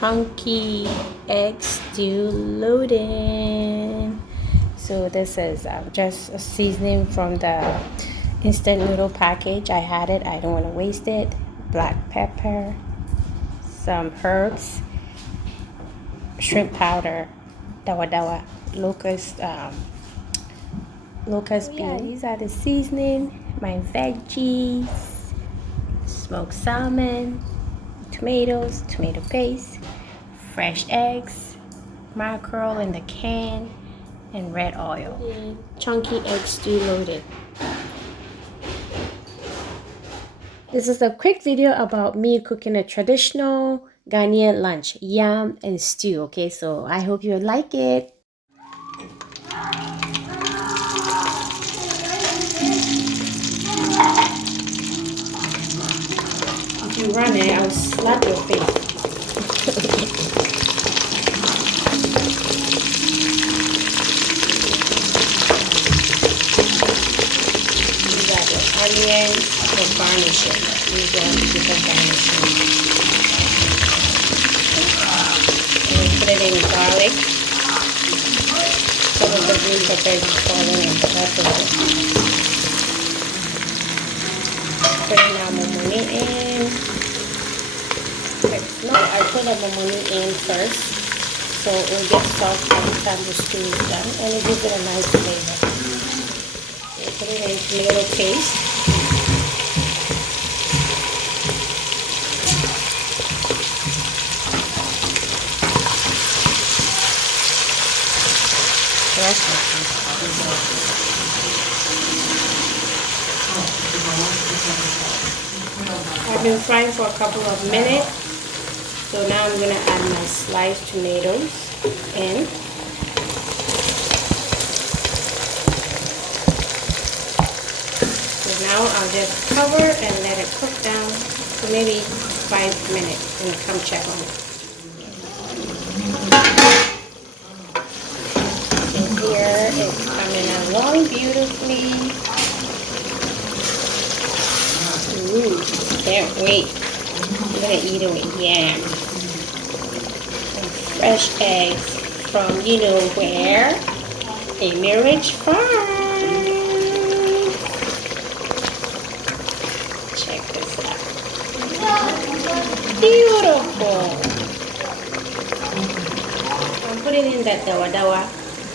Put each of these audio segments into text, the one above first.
Chunky egg stew loading. So this is just a seasoning from the instant noodle package. I had it, I don't want to waste it. Black pepper, some herbs, shrimp powder, dawa dawa, locust beans. Yeah, these are the seasoning, my veggies, smoked salmon, tomatoes, tomato paste, fresh eggs, mackerel in the can, and red oil. Chunky egg stew loaded. This is a quick video about me cooking a traditional Ghanaian lunch, yam and stew. Okay, so I hope you like it. If you run it, I'll slap your face. Onions for garnishing. These are different garnishing. And put it in garlic. Some of the green peppers falling in. That's it. Put in our momoni in. No, I put the momoni in first, so it will get soft by the time the stew is done, and it gives it a nice flavor. Put it in tomato paste. I've been frying for a couple of minutes, so now I'm going to add my sliced tomatoes in. Now I'll just cover and let it cook down for maybe 5 minutes and come check on it. So here it's coming along beautifully. Ooh, can't wait. I'm gonna eat it with yam. And fresh eggs from you know where? A Ridge Farm. Beautiful. I'm putting in that dawa dawa.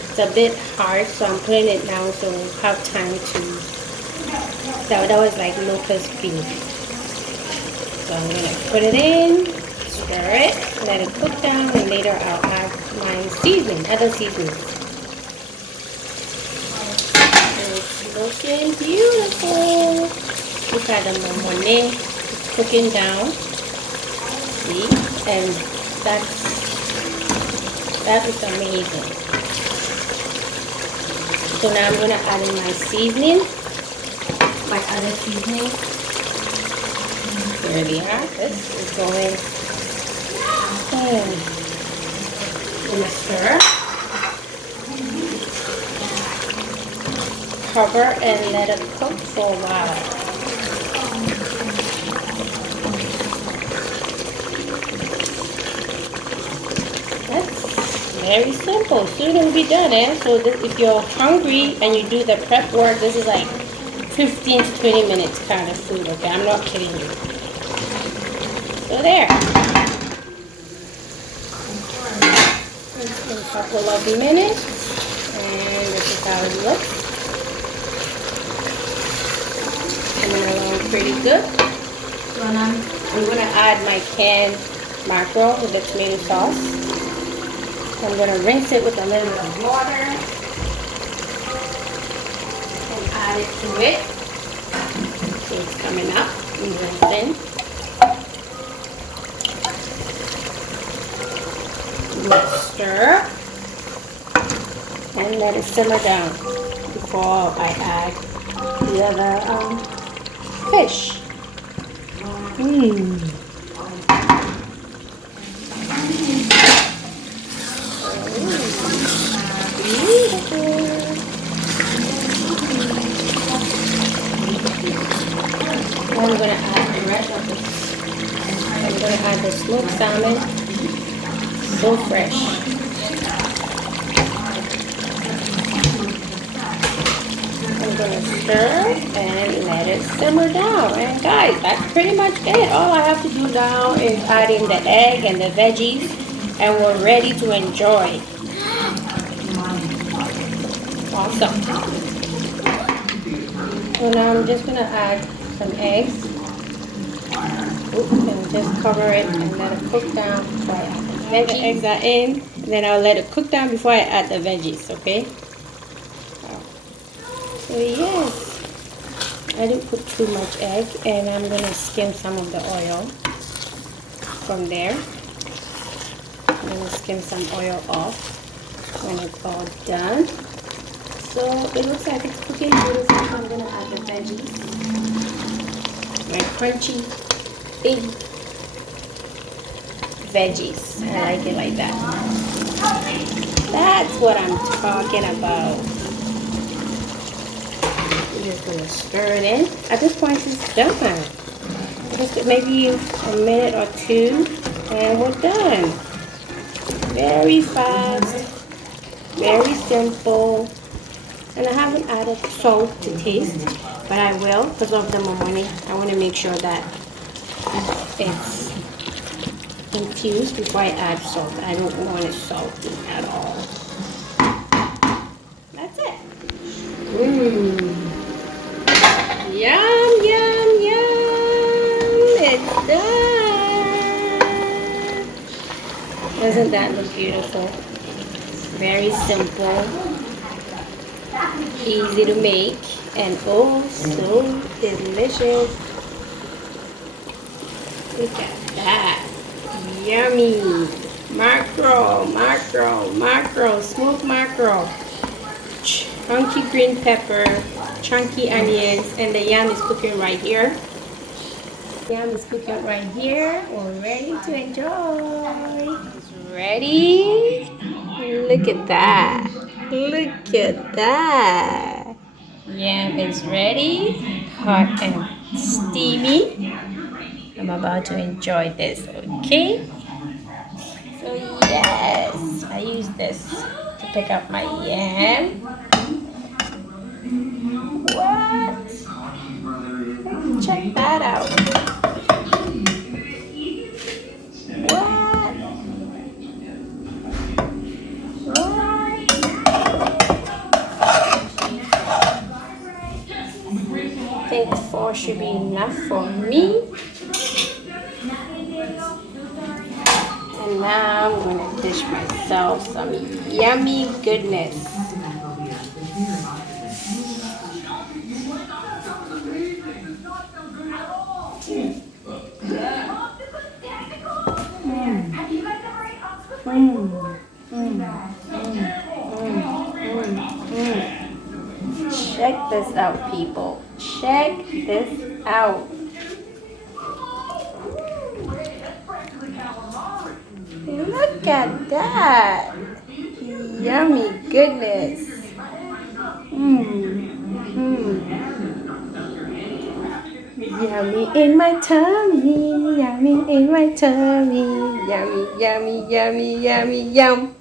It's a bit hard, so I'm putting it down so we'll have time to. Dawa dawa is like locust beef. So I'm gonna put it in, stir it, let it cook down, and later I'll add my seasoning, other seasonings. It's looking beautiful. Look at the momoni cooking down. See? And that is amazing. So now I'm gonna add in my seasoning, my other seasoning. Here they are. This is going in a stir. Cover and let it cook for a while. Very simple. Soon it will be done, eh? So if you're hungry and you do the prep work, this is like 15 to 20 minutes kind of food, okay? I'm not kidding you. So there. It's been a couple of minutes, and this is how it looks. Coming along pretty good. So now I'm going to add my canned mackerel with the tomato sauce. I'm going to rinse it with a little bit of water and add it to it. So it's coming up and rinsing. Stir and let it simmer down before I add the other fish. gonna add the smoked salmon. So fresh. I'm gonna stir and let it simmer down. And guys, that's pretty much it. All I have to do now is add in the egg and the veggies, and we're ready to enjoy. Awesome. So now I'm just gonna add some eggs. Oops, and just cover it and let it cook down before I add the veggies. The eggs are in, then I'll let it cook down before I add the veggies, okay? So yes, I didn't put too much egg, and I'm gonna skim some of the oil from there. I'm gonna skim some oil off when it's all done. So it looks like it's cooking beautiful, so I'm gonna add the veggies. My crunchy, big veggies. I like it like that. That's what I'm talking about. I'm just gonna stir it in. At this point, it's done. Just maybe a minute or two, and we're done. Very fast, very simple. And I haven't added salt to taste, but I will because of the momoni. I want to make sure that it's infused before I add salt. I don't want it salty at all. That's it. Yum, yum, yum. It's done. Doesn't that look beautiful? Very simple. Easy to make, and oh so delicious. Look at that. Yummy. Mackerel, smoked mackerel, chunky green pepper, chunky onions, and the yam is cooking right here. Yam is cooking right here. We're ready to enjoy. It's ready. Look at that. Look at that. Yam is ready, hot and steamy. I'm about to enjoy this, okay? So yes, I use this to pick up my yam. What? Check that out. What? I think 4 should be enough for me. And now I'm going to dish myself some yummy goodness. Check this out, people. Check this out. Look at that. Yummy goodness. Yummy in my tummy. Yummy in my tummy. Yummy, yummy, yummy, yummy, yum.